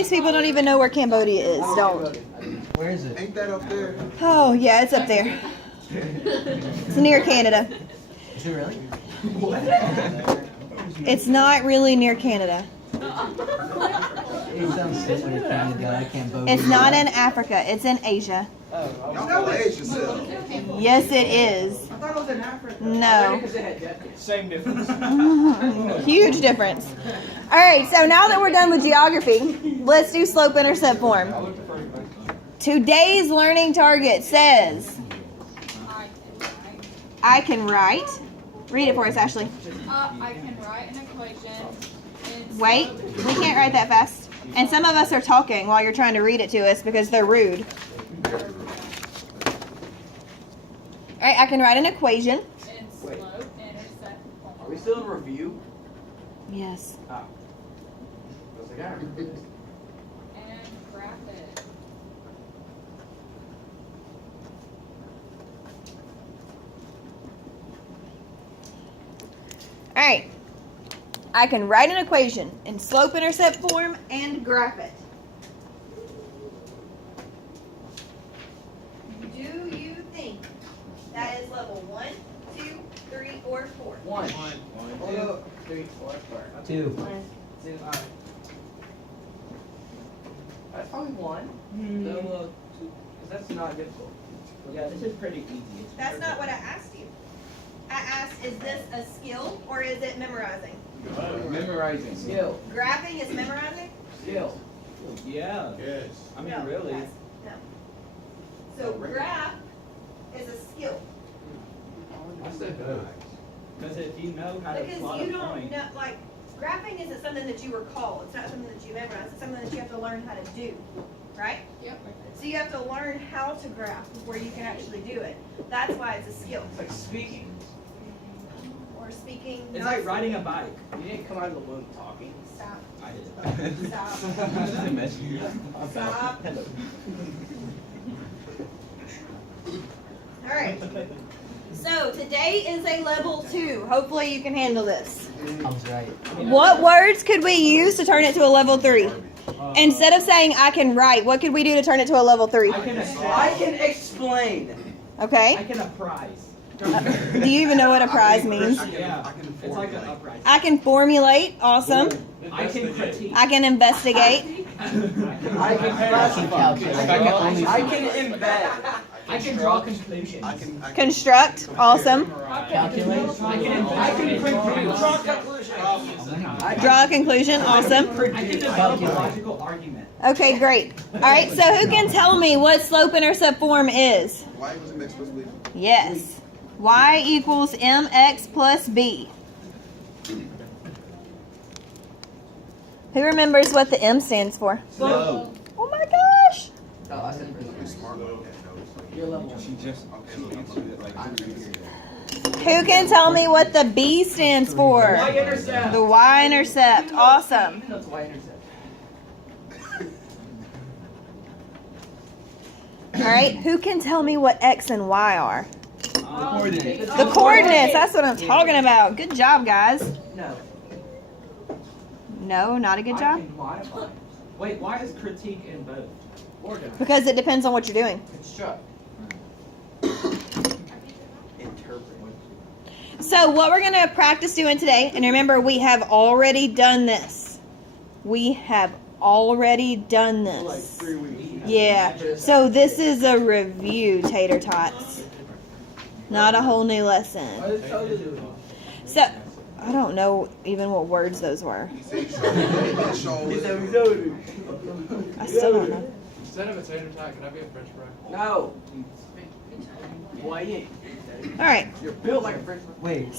these people don't even know where Cambodia is. Don't. Where is it? Ain't that up there? Oh, yeah, it's up there. It's near Canada. Is it really? It's not really near Canada. It sounds similar to Canada, Cambodia. It's not in Africa. It's in Asia. Y'all know the Asia yourself. Yes, it is. I thought it was in Africa. No. Same difference. Huge difference. All right, so now that we're done with geography, let's do slope-intercept form. Today's learning target says, I can write. Read it for us, Ashley. I can write an equation. Wait, we can't write that fast. And some of us are talking while you're trying to read it to us because they're rude. All right, I can write an equation. In slope, intercept. Are we still in review? Yes. Oh. What's the guy? And graph it. All right. I can write an equation in slope-intercept form and graph it. Do you think that is level 1, 2, 3, or 4? 1, 2, 3, 4, 5. 2. 2. That's probably 1. No, 2. Because that's not difficult. Yeah, this is pretty easy. It's That's not what I asked you. I asked, is this a skill or is it memorizing? Memorizing. Skill. Graphing is memorizing? Skill. Yeah. Yes. I mean, No, really. that's- No. So graph is a skill. I said no. Because if you know how to Because plot you a don't point, know, like, graphing isn't something that you recall. It's not something that you memorize. It's something that you have to learn how to do, right? Yep. So you have to learn how to graph before you can actually do it. That's why it's a skill. It's like speaking. Or speaking. it's not like riding a bike. You didn't come out of the womb talking. Stop. I did. Stop. Stop. All right. So today is a level 2. Hopefully you can handle this. Tom's right. What words could we use to turn it to a level 3? Instead of saying I can write, what could we do to turn it to a level 3? I can explain. I Okay. can apprise. Do you even know what a prize means? Yeah. I can It's like an formulate. uprising. I can formulate. Awesome. I can critique. I can investigate. I can classify. I can embed. I can draw conclusions. I can Construct. Awesome. Calculate. I can produce. Draw conclusions. Draw a conclusion. Awesome. I can develop a logical argument. Okay, great. All right, so who can tell me what slope-intercept form is? Why was it mixed with me? Yes. Y equals mx plus b. Who remembers what the M stands for? No. Oh my gosh. Oh, I said You're smart like that, though. your level. She just okay. Look, I'm gonna do it like Who can tell me what the B stands for? Y-intercept. The Y-intercept. Awesome. That's Y-intercept. All right, who can tell me what X and Y are? Coordinates. The coordinates. That's what I'm talking about. Good job, guys. No. No, not a good I job. can modify. Wait, why is critique in both? Organize. Because it depends on what you're doing. Construct. Interpret. So what we're going to practice doing today, and remember we have already done this. We have already done Like this. 3 weeks. Yeah. So this is a review, tater tots. Not a whole new lesson. So I don't know even what words those were. He said he showed it. I still don't know. Instead of a tater tot, can I be a French fry? No. Why ain't? All right. You're built like a French fry. Wait.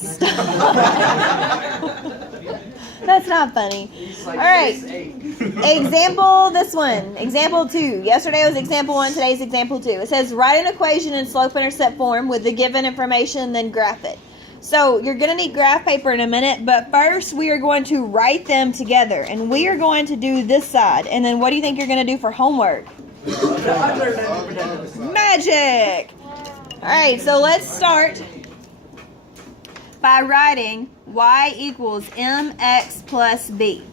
That's not funny. He's like All right. 6'8". Example, this one. Example 2. Yesterday was example 1, today's example 2. It says write an equation in slope-intercept form with the given information, then graph it. So you're going to need graph paper in a minute, but first we are going to write them together. And we are going to do this side. And then what do you think you're going to do for homework? Magic! Alright, so let's start by writing y equals mx plus b.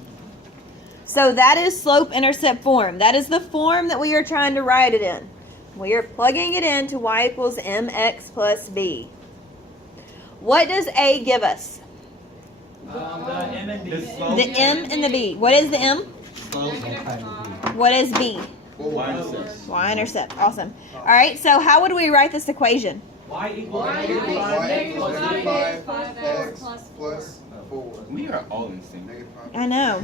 So that is slope-intercept form. That is the form that we are trying to write it in. We are plugging it into y equals mx plus b. What does A give us? The M and B. The m and the b. What is the m? What is b? Y-intercept. Awesome. All right, so how would we write this equation? Y equals Y negative equals five. negative negative 5x 5x plus 4. We are all in sync. Negative 5. I know.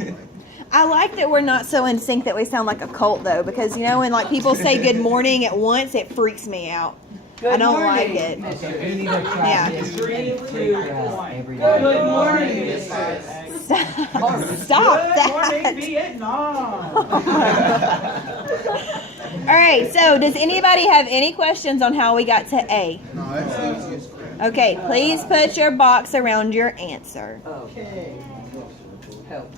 I like that we're not so in sync that we sound like a cult, though, because, you know, when, like, people say good morning at once, it freaks me out. I don't like it. Okay, we need to try Yeah. this 3, 2, class 1. every Good day. morning, Miss Sis. Stop Good morning, that. Vietnam. All right, so does anybody have any questions on how we got to A? No, that's easy as crap. Okay, please put your box around your answer. Okay. Help.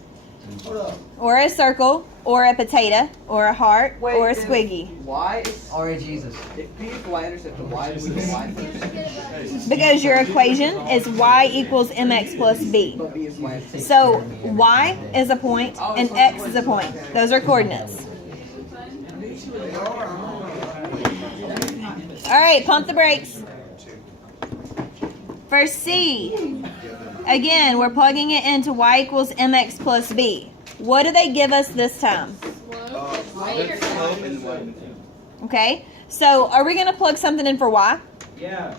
Or a circle, or a potato, or a heart, Wait, or a if squiggy. Y is Alright, Jesus. if B is y-intercept, then why do we go y first? Because your equation is y equals mx plus b. But B is y-intercept. So y is a point and x is a point. Those are coordinates. All right, pump the brakes. For C, again, we're plugging it into y equals mx plus b. What do they give us this time? Okay, so are we going to plug something in for y? Yeah.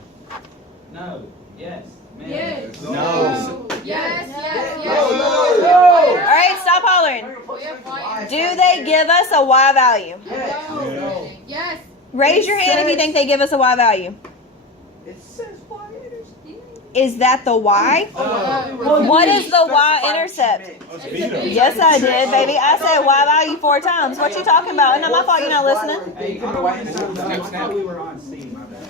No. Yes. Man. Yes. No. Yes, yes, All yes. right, stop hollering. We have Y. Do they give us a y value? No. Yes. Raise your hand if you think they give us a y value. It says y-intercept. Is that the y? What is the y-intercept? Yes, I did, baby. I said y value 4 times. What you talking about? It's not my fault you're not listening. Hey, I thought we were on C. My bad.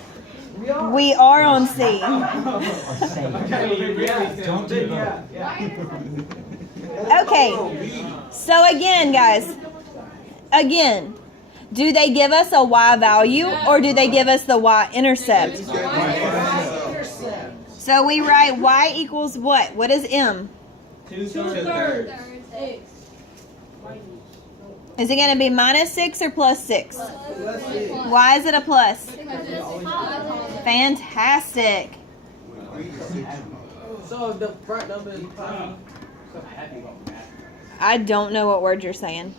We are on C. Okay, Don't do yeah, yeah. Okay, so again, guys, again, do they give us a y value or do they give us the y-intercept? So we write y equals what? What is m? 2/3. Is it going to be minus 6 or plus 6? Why is it a plus? Fantastic. So the front number is pi. I don't know what word you're saying.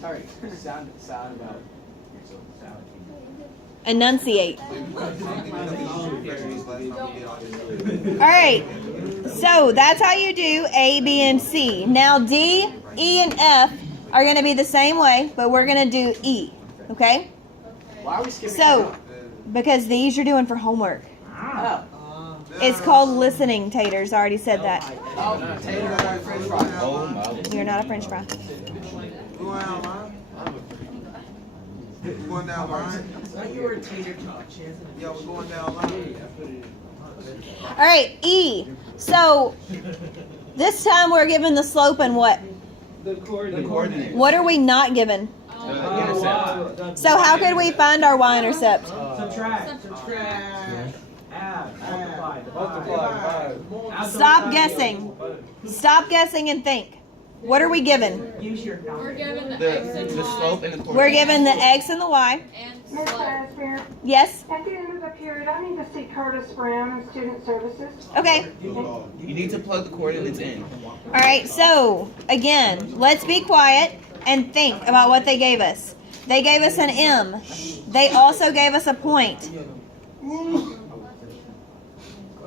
Sorry, sound about. Enunciate. All right. So that's how you do A, B, and C. Now D, E, and F are going to be the same way, but we're going to do E. Okay? Why are we skipping? So, because these you're doing for homework. Oh. It's called listening, Taters. I already said that. Oh, tater and french fries. Oh my. You're not a French fry. Going down line. Going down line. You were a tater talk, Yeah, we're going down line. All right, E. So, this time we're given the slope and what? The coordinate. What are we not given? Intercept. So, how could we find our y-intercept? Subtract. Add. Multiply. Stop guessing. Stop guessing and think. What are we given? Use your We're number. given the The X and slope Y and the We're coordinate. given the x and the y. and Ms. slope. Asbury, Yes? at the end of the period, I need to see Curtis Brown in Student Services. Okay. You need to plug the coordinates in. All right, so again, let's be quiet and think about what they gave us. They gave us an M. They also gave us a point.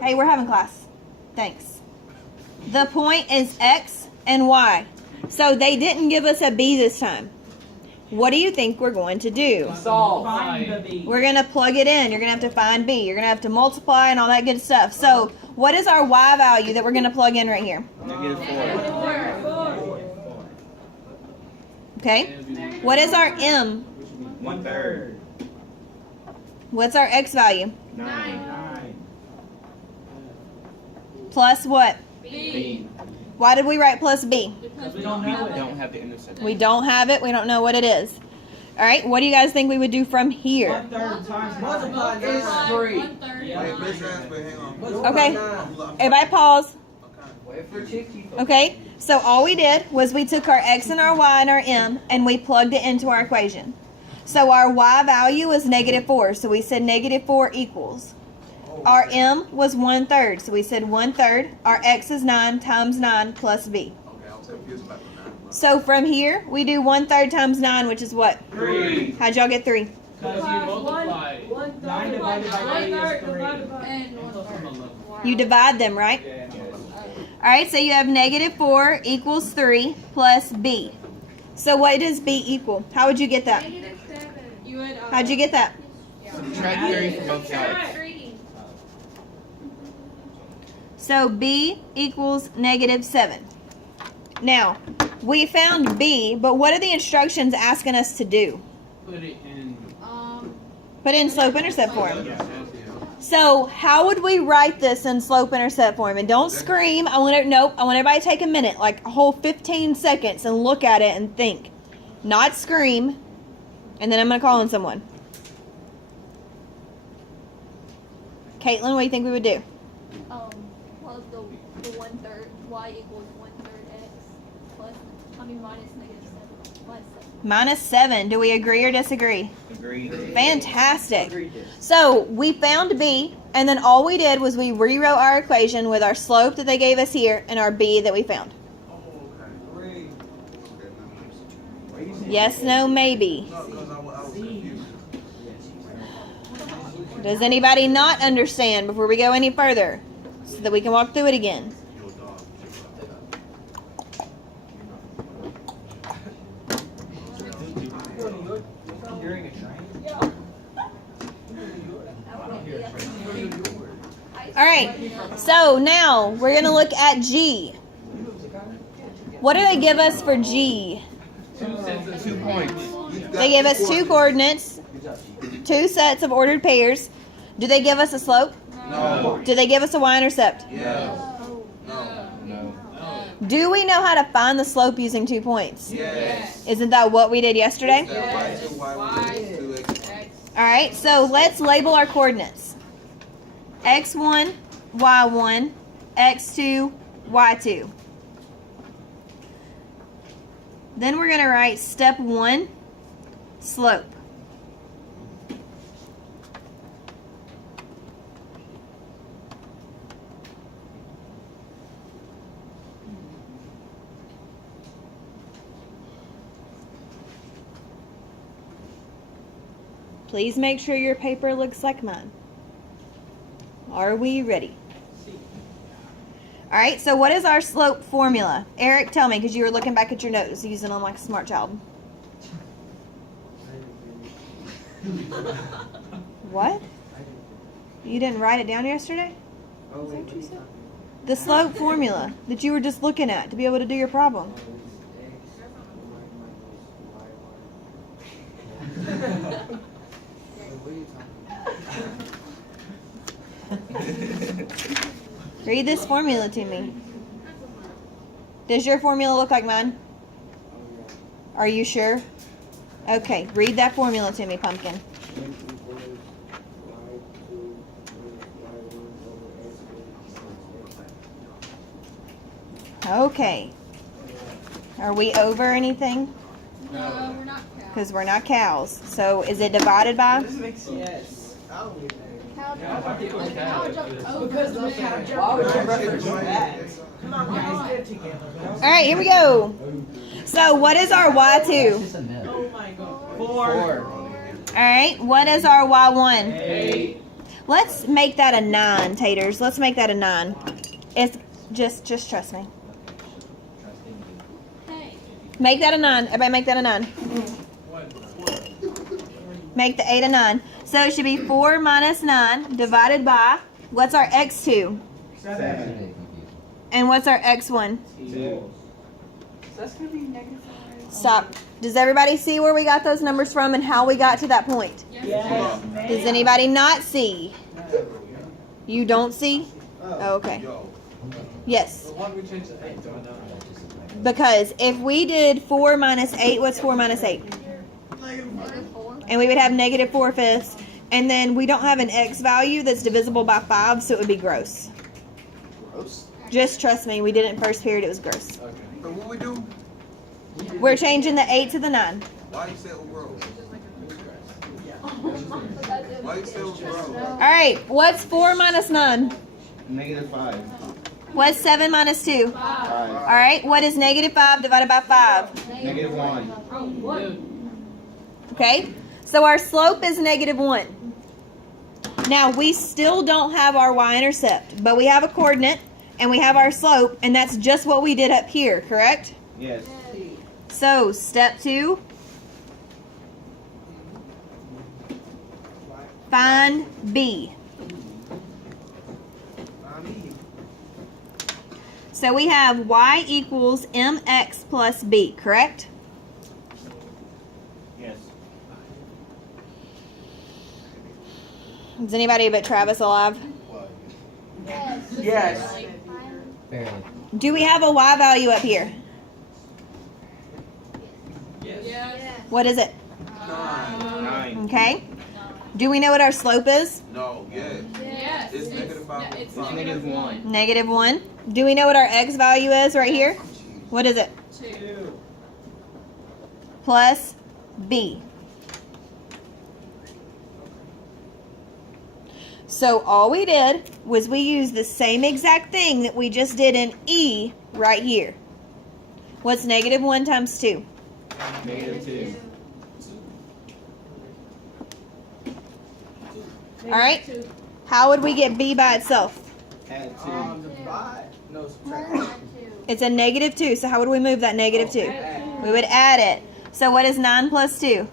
Hey, we're having class. Thanks. The point is X and Y. So they didn't give us a B this time. What do you think we're going to do? Solve. Find the B. We're going to plug it in. You're going to have to find B. You're going to have to multiply and all that good stuff. So what is our Y value that we're going to plug in right here? -4. Okay. What is our M? 1/3. What's our X value? 9. Plus what? B. Why did we write plus B? Because We don't know We it. don't have the intercept. We don't have it. We don't know what it is. All right. What do you guys think we would do from here? 1/3 times Multiply nine. is 3. 1/3. Yeah. Hey, Miss Asbury, hang on. Okay. I'm Everybody pause. Okay. Okay, so all we did was we took our x and our y and our m and we plugged it into our equation. So our y value was -4, so we said -4 equals. Our m was 1/3, so we said 1/3. Our x is 9 times 9 plus b. Okay, I was confused about the 9. So from here, we do 1/3 times 9, which is what? 3. How'd y'all get 3? Because you multiply. 9 divided by 3 is 3. And 1/3. You divide them, right? Alright, so you have -4 equals 3 plus b. So what does b equal? How would you get that? You would, How'd you get that? Subtract 3 from both sides. So b equals -7. Now, we found b, but what are the instructions asking us to do? Put it in. Put it in slope-intercept form. So how would we write this in slope-intercept form? And don't scream. I want everybody to take a minute, like a whole 15 seconds, and look at it and think. Not scream. And then I'm going to call on someone. Caitlin, what do you think we would do? Well, the 1/3 y equals 1/3 x plus, minus -7 Minus 7. Do we agree or disagree? Agreed. Fantastic. So we found b, and then all we did was we rewrote our equation with our slope that they gave us here and our b that we found. Yes, no, maybe. No, because I was confused. Does anybody not understand before we go any further? So that we can walk through it again. During a train? Alright, so now we're going to look at G. What do they give us for G? 2 points. They give us 2 coordinates, 2 sets of ordered pairs. Do they give us a slope? No. Do they give us a y-intercept? Yes. No. No. Do we know how to find the slope using 2 points? Yes. Isn't that what we did yesterday? That y2, y1, x2, x1. Alright, so let's label our coordinates. x1, y1, x2, y2. Then we're going to write step 1, slope. Please make sure your paper looks like mine. Are we ready? Alright, so what is our slope formula? Eric, tell me, because you were looking back at your notes, using them like a smart child. What? You didn't write it down yesterday? Is that what you said? The slope formula that you were just looking at to be able to do your problem. Read this formula to me. Does your formula look like mine? Are you sure? Okay, read that formula to me, Pumpkin. Okay. Are we over anything? No, we're not cows. Because we're not cows. So is it divided by? Yes. Cow Yeah, I think it was cow cow. jumped over. Because of that. Why would you reference that? Come on, guys, get it together. Alright, here we go. So what is our Y2? Just a myth. Oh my god. 4. Alright, what is our Y1? 8. Let's make that a 9, Taters. Let's make that a 9. It's just trust me. Hey. Make that a 9. Everybody make that a 9. Make the 8 a 9. So it should be 4 minus 9 divided by, what's our x2? 7. And what's our x1? 2. That's going to be negative 5. Stop. Does everybody see where we got those numbers from and how we got to that point? Yes. Does anybody not see? You don't see? Oh, okay. Yes. Why don't we change the 8 to a 9? Because if we did 4 minus 8, what's 4 minus 8? -4. And we would have -4/5. And then we don't have an x value that's divisible by 5, so it would be gross. Gross. Just trust me, we did it in first period. It was gross. So what we do? We're changing the 8 to the 9. Why you say it was gross? Why you say it was gross? All right, what's 4 minus 9? -5. What's 7 minus 2? 5. All right, what is -5 divided by 5? -1. Okay, so our slope is -1. Now, we still don't have our y-intercept, but we have a coordinate, and we have our slope, and that's just what we did up here, correct? Yes. So, step 2, find B. So we have y equals mx plus b, correct? Yes. Is anybody but Travis alive? Yes. Barely. Do we have a y value up here? What is it? 9. Okay. Do we know what our slope is? No, yes. Yes. It's -5. It's -1. -1. Do we know what our x value is right here? What is it? 2. Plus b. So all we did was we used the same exact thing that we just did in E right here. What's -1 times 2? -2. All right. How would we get b by itself? Add 2. Divide. No, subtract. Minus 2. It's a -2. So how would we move that -2? We would add it. So what is 9 plus 2?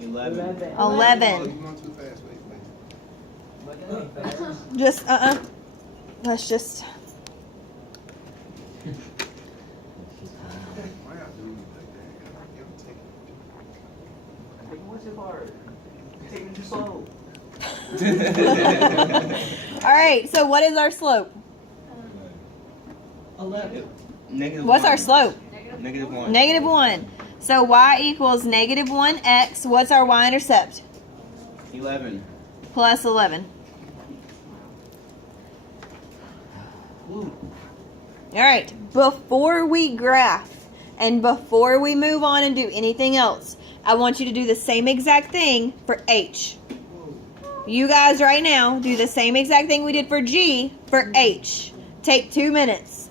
11. 11. Just, Let's just. What's it hard? Taking it too slow. All right. So what is our slope? 11. What's our slope? -1. -1. So y equals -1x. What's our y-intercept? 11. Plus 11. All right. Before we graph and before we move on and do anything else, I want you to do the same exact thing for H. You guys right now do the same exact thing we did for G for H. Take 2 minutes.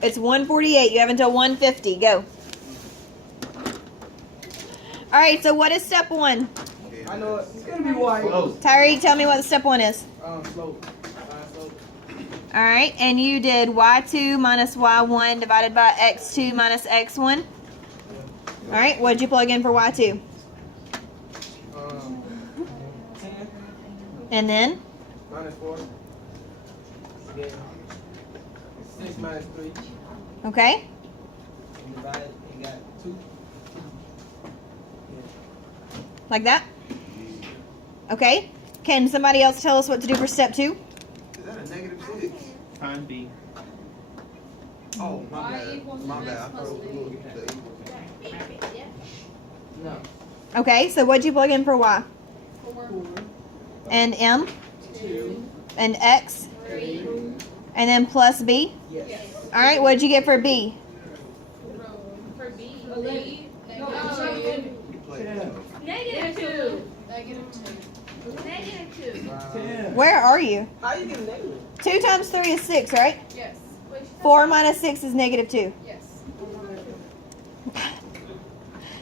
It's 1:48. You have until 1:50. Go. All right. So what is step 1? I know it. It's gonna be white. Close. Tyree, tell me what step 1 is. Slope. Slope. All right, and you did y2 minus y1 divided by x2 minus x1. All right, what did you plug in for y2? 10 And then? minus 4. Again. 6 minus 3. Okay. And divide. You got 2. Like that? Okay. Can somebody else tell us what to do for step 2? Is that a -6? Find B. Oh, my Y bad. equals My mx bad. I plus thought it was b. the equal. No. Okay, so what'd you plug in for y? 4. And m? 2. And x? 3. And then plus b? Yes. All right, what'd you get for b? For b. No, B. You played yourself. Negative 2. -2. Ten. Where are you? How you get a negative? 2 times 3 is 6, right? Yes. 4 minus 6 is -2. Yes.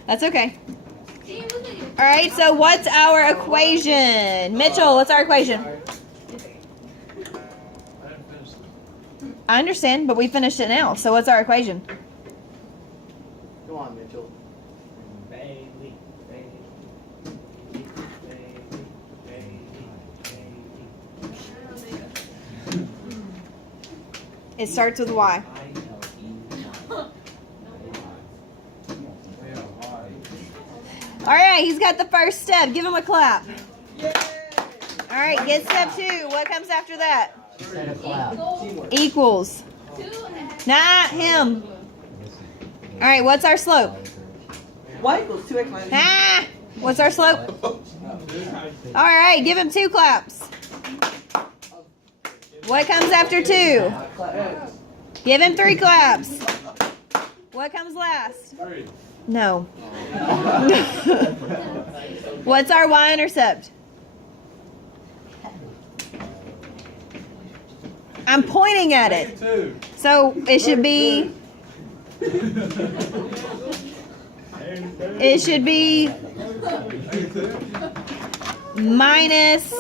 That's okay. See, look at you. All right, so what's our equation? Mitchell, what's our equation? I understand, but we finished it now. So what's our equation? Come on, Mitchell. Bailey, Bailey, It starts with Y. All right, he's got the first step. Give him a clap. All right, get step 2. What comes after that? Set a cloud. Equals. 2x. Not him. All right, what's our slope? Y equals 2x minus Ah, what's our slope? All right, give him 2 claps. What comes after 2? X. Give him 3 claps. What comes last? 3. No. What's our y-intercept? I'm pointing at it. -2. So it should be. It should be minus.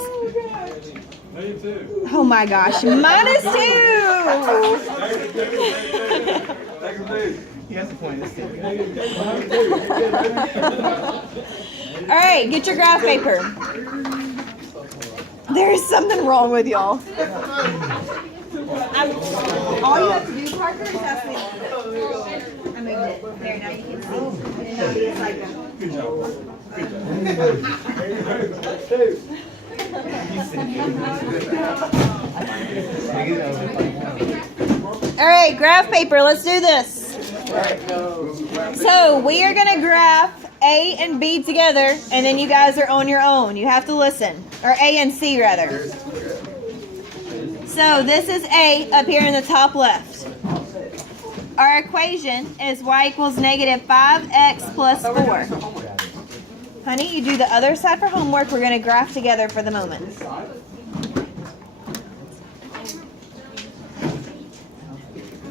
-2. Oh my gosh, minus 2. He has a point. All right, get your graph paper. There's something wrong with y'all. All you have to do, Parker, is ask me. I moved it. There, now you can see. And now it's like Good job. All right, graph paper. Let's do this. So we are gonna graph A and B together, and then you guys are on your own. You have to listen, or A and C rather. So this is A up here in the top left. Our equation is y equals negative 5x plus 4. Honey, you do the other side for homework. We're gonna graph together for the moment.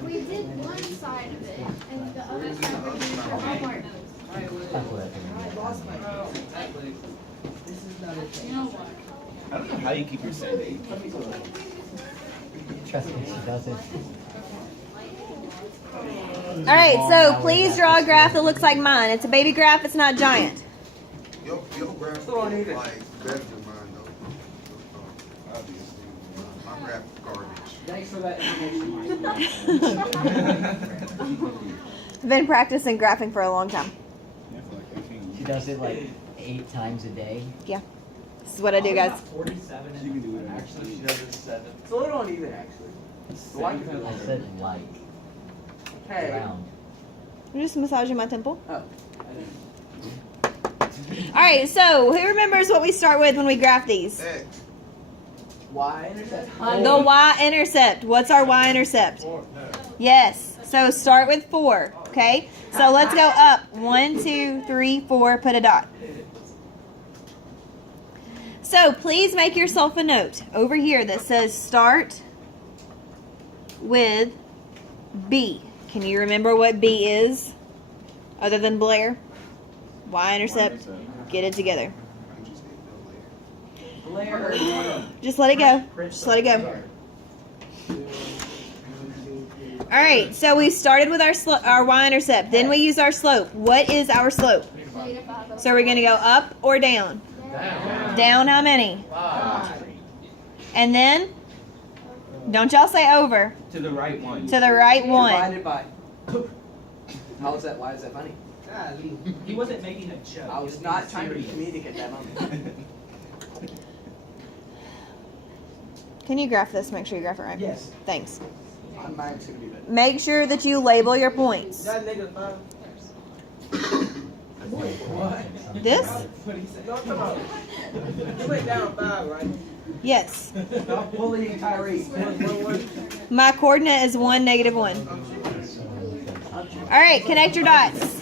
We did one side of it, and the other side we're doing for homework. I don't know how you keep your sanity. Trust me, she doesn't. All right, so please draw a graph that looks like mine. It's a baby graph. It's not giant. Your graph Still don't is need it. like better than mine though. Obviously, my graph is garbage. Thanks for that information. I've been practicing graphing for a long time. She does it like 8 times a day. Yeah, this is what I do, guys. 47 You can do it. Actually, she does it 7. It's a little uneven, actually. Why? I said like. Hey. Round. I'm just massaging my temple. Oh. All right, so who remembers what we start with when we graph these? X. Y-intercept. The y-intercept. What's our y-intercept? Yes. So start with 4. Okay. So let's go up. 1, 2, 3, 4. Put a dot. So please make yourself a note over here that says start with B. Can you remember what B is? Other than Blair? Y-intercept. Get it together. Blair. Just let it go. Just let it go. All right, so we started with our y-intercept. Then we use our slope. What is our slope? Negative 5. So we're going to go up or down? Down how many? 5. And then, don't y'all say over. To the right one. To the right one. Divided by. How is that? Why is that funny? He wasn't making a joke. I was not trying to be comedic at that moment. Can you graph this? Make sure you graph it right. Yes. Thanks. Mine's gonna be better. Make sure that you label your points. That negative 5. This? What he said. No, come on. You went down 5, right? Yes. Stop bullying Tyree. My coordinate is 1, negative 1. All right, connect your dots.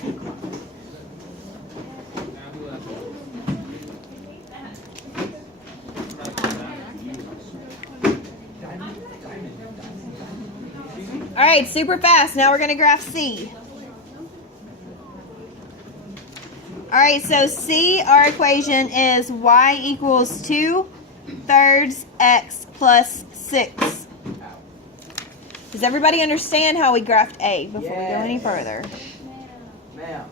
All right, super fast. Now we're going to graph C. All right, so C, our equation is y equals 2/3 x plus 6. Does everybody understand how we graphed A before we go any further? Ma'am.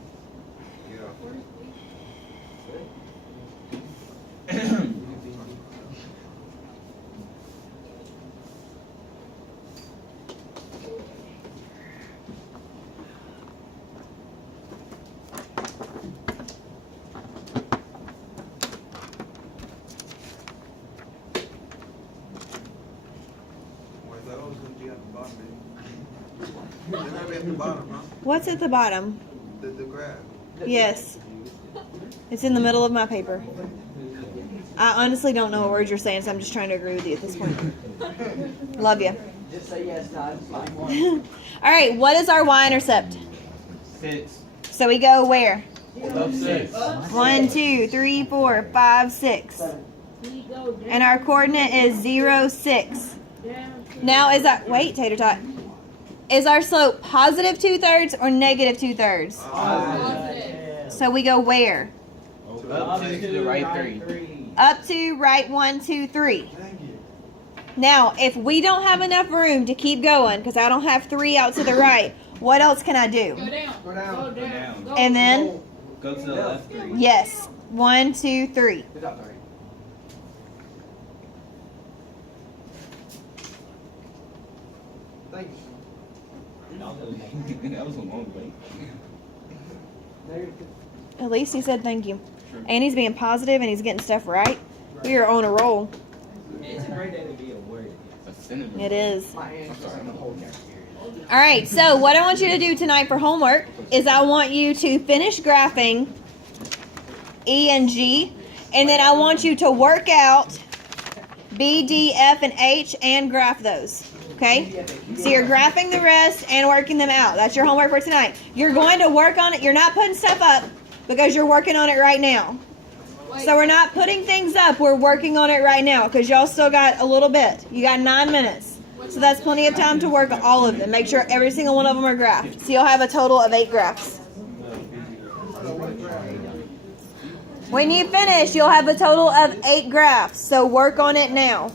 Wait, that was gonna be at the bottom, man. They're gonna be at the bottom, huh? What's at the bottom? The graph. Yes. It's in the middle of my paper. I honestly don't know what words you're saying, so I'm just trying to agree with you at this point. Love you. Just say yes, Todd. It's fine. All right, what is our y-intercept? 6. So we go where? Up 6. 1, 2, 3, 4, 5, 6. And our coordinate is 0, 6. Now is our, wait, Tater Tot. Is our slope positive 2/3 or negative 2/3? Positive. So we go where? Up to the right 3. Up to right 1, 2, 3. Now, if we don't have enough room to keep going, because I don't have 3 out to the right, what else can I do? Go down. Go down. Go down. Go. And then, Go to the left 3. yes, 1, 2, 3. Good job, Terry. Thank you. That was a long way. There. At least he said thank you. And he's being positive and he's getting stuff right. We are on a roll. It's a great day to be a word. A synonym. It is. My hands are in the whole next period. All right, so what I want you to do tonight for homework is I want you to finish graphing E and G, and then I want you to work out B, D, F, and H and graph those. Okay? So you're graphing the rest and working them out. That's your homework for tonight. You're going to work on it. You're not putting stuff up because you're working on it right now. So we're not putting things up. We're working on it right now because y'all still got a little bit. You got 9 minutes. So that's plenty of time to work on all of them. Make sure every single one of them are graphed. So you'll have a total of 8 graphs. When you finish, you'll have a total of 8 graphs. So work on it now.